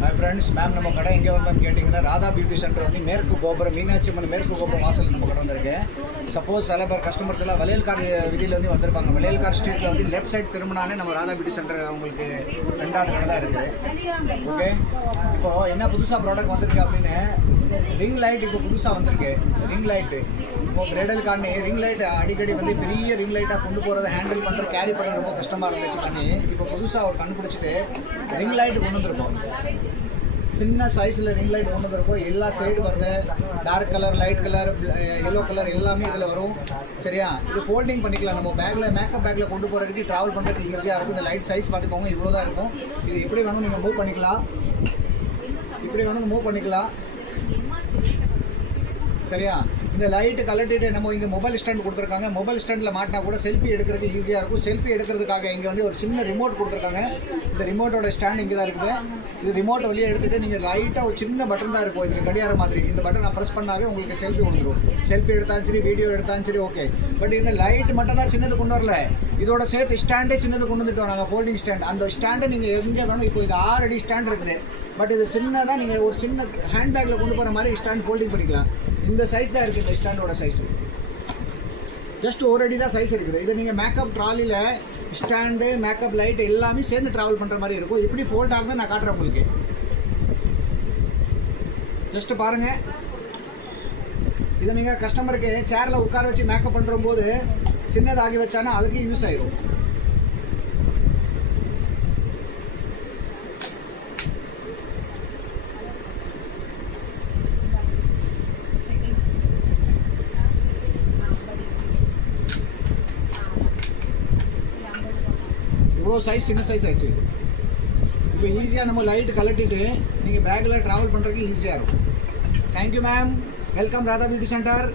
Hi friends, ma'am நம்ம கடை எங்கே வந்தோம்னு கேட்டிங்கன்னா ராதா பியூட்டி சென்டர் வந்து மேற்கு கோபுரம் மீனாட்சி அம்மன் மேற்கு கோபுரம் வாசல் நம்ம கடை வந்திருக்கேன். சப்போஸ் சில பேர் கஸ்டமர்ஸ் எல்லாம் வளையல்கார் விதியில் வந்து வந்திருப்பாங்க. வளையல்கார் ஸ்ட்ரீட்டில் வந்து லெஃப்ட் சைட் திரும்பினாலே நம்ம ராதா பியூட்டி சென்டர் உங்களுக்கு 2வது கடை தான் இருக்குது. ஓகே, இப்போது என்ன புதுசாக ப்ராடக்ட் வந்திருக்கு அப்படின்னு ரிங் லைட் இப்போ புதுசாக வந்திருக்கு. ரிங் லைட்டு இப்போ பிரைடல் கார்னே ரிங் லைட் அடிக்கடி வந்து பெரிய ரிங் லைட்டாக கொண்டு போகிறத ஹேண்டில் பண்ணுற கேரி பண்ண ரொம்ப கஷ்டமாக இருந்துச்சு பண்ணி இப்போ புதுசாக ஒரு கண்டுபிடிச்சிட்டு ரிங் லைட் கொண்டு வந்திருக்கோம். சின்ன சைஸில் ரிங் லைட் கொண்டு வந்திருக்கோம். எல்லா சைடு வருது, dark colour, light colour, yellow colour எல்லாமே இதில் வரும். சரியா, இது ஃபோல்டிங் பண்ணிக்கலாம். நம்ம பேக்கில் மேக்கப் பேக்கில் கொண்டு போகிறதுக்கு ட்ராவல் பண்ணுறதுக்கு ஈஸியாக இருக்கும். இந்த லைட் சைஸ் பார்த்துக்கோங்க, இவ்வளோ தான் இருக்கும். இது எப்படி வேணும் நீங்கள் மூவ் பண்ணிக்கலாம், இப்படி வேணும் மூவ் பண்ணிக்கலாம். சரியா, இந்த லைட்டு கலட்டிட்டு நம்ம இங்கே மொபைல் ஸ்டாண்ட் கொடுத்துருக்காங்க. மொபைல் ஸ்டாண்டில் மாட்டினா கூட செல்ஃபி எடுக்கிறதுக்கு ஈஸியாக இருக்கும். செல்ஃபி எடுக்கிறதுக்காக இங்கே வந்து ஒரு சின்ன ரிமோட் கொடுத்துருக்காங்க. இந்த ரிமோட்டோட ஸ்டாண்ட் இங்கே தான் இருக்குது. இது ரிமோட் வழியே எடுத்துகிட்டு நீங்கள் லைட்டாக ஒரு சின்ன பட்டன் தான் இருக்கும், இதில் கடியார மாதிரி. இந்த பட்டன் நான் ப்ரெஸ் பண்ணாவே உங்களுக்கு செல்ஃபி வந்துடும். செல்ஃபி எடுத்தாலும் சரி, வீடியோ எடுத்தாலும் சரி, ஓகே. பட் இந்த லைட் மட்டும் தான் சின்னது கொண்டு வரல, இதோட சேர்த்து ஸ்டாண்டே சின்னது கொண்டு வந்துட்டோம் நாங்கள், ஃபோல்டிங் ஸ்டாண்ட். அந்த ஸ்டாண்டை நீங்கள் எங்கே வேணும், இப்போ இது 6 அடி ஸ்டாண்ட் இருக்குது. பட் இது சின்னதாக நீங்கள் ஒரு சின்ன ஹேண்ட்பேக்கில் கொண்டு போகிற மாதிரி ஸ்டாண்ட் ஃபோல்டிங் பண்ணிக்கலாம். இந்த சைஸ் தான் இருக்குது, இந்த ஸ்டாண்டோட சைஸ் ஜஸ்ட் 1 அடி தான் சைஸ் இருக்குது. இது நீங்கள் மேக்கப் ட்ராலியில் ஸ்டாண்டு, மேக்கப் லைட் எல்லாமே சேர்ந்து ட்ராவல் பண்ணுற மாதிரி இருக்கும். இப்படி ஃபோல்ட் ஆகுது, நான் காட்டுறேன் உங்களுக்கு. ஜஸ்ட் பாருங்கள், இதை நீங்கள் கஸ்டமருக்கு சேரில் உட்கார வச்சு மேக்கப் பண்ணுற போது சின்னதாகி வச்சானா அதுக்கு யூஸ் ஆகிடும். இவ்வளோ சைஸ் சின்ன சைஸ் ஆயிடுச்சு. இப்போ ஈஸியாக நம்ம லைட் கலட்டிட்டு நீங்கள் பேக்கில் ட்ராவல் பண்ணுறதுக்கு ஈஸியாக இருக்கும். Thank you ma'am, welcome Radha beauty centre.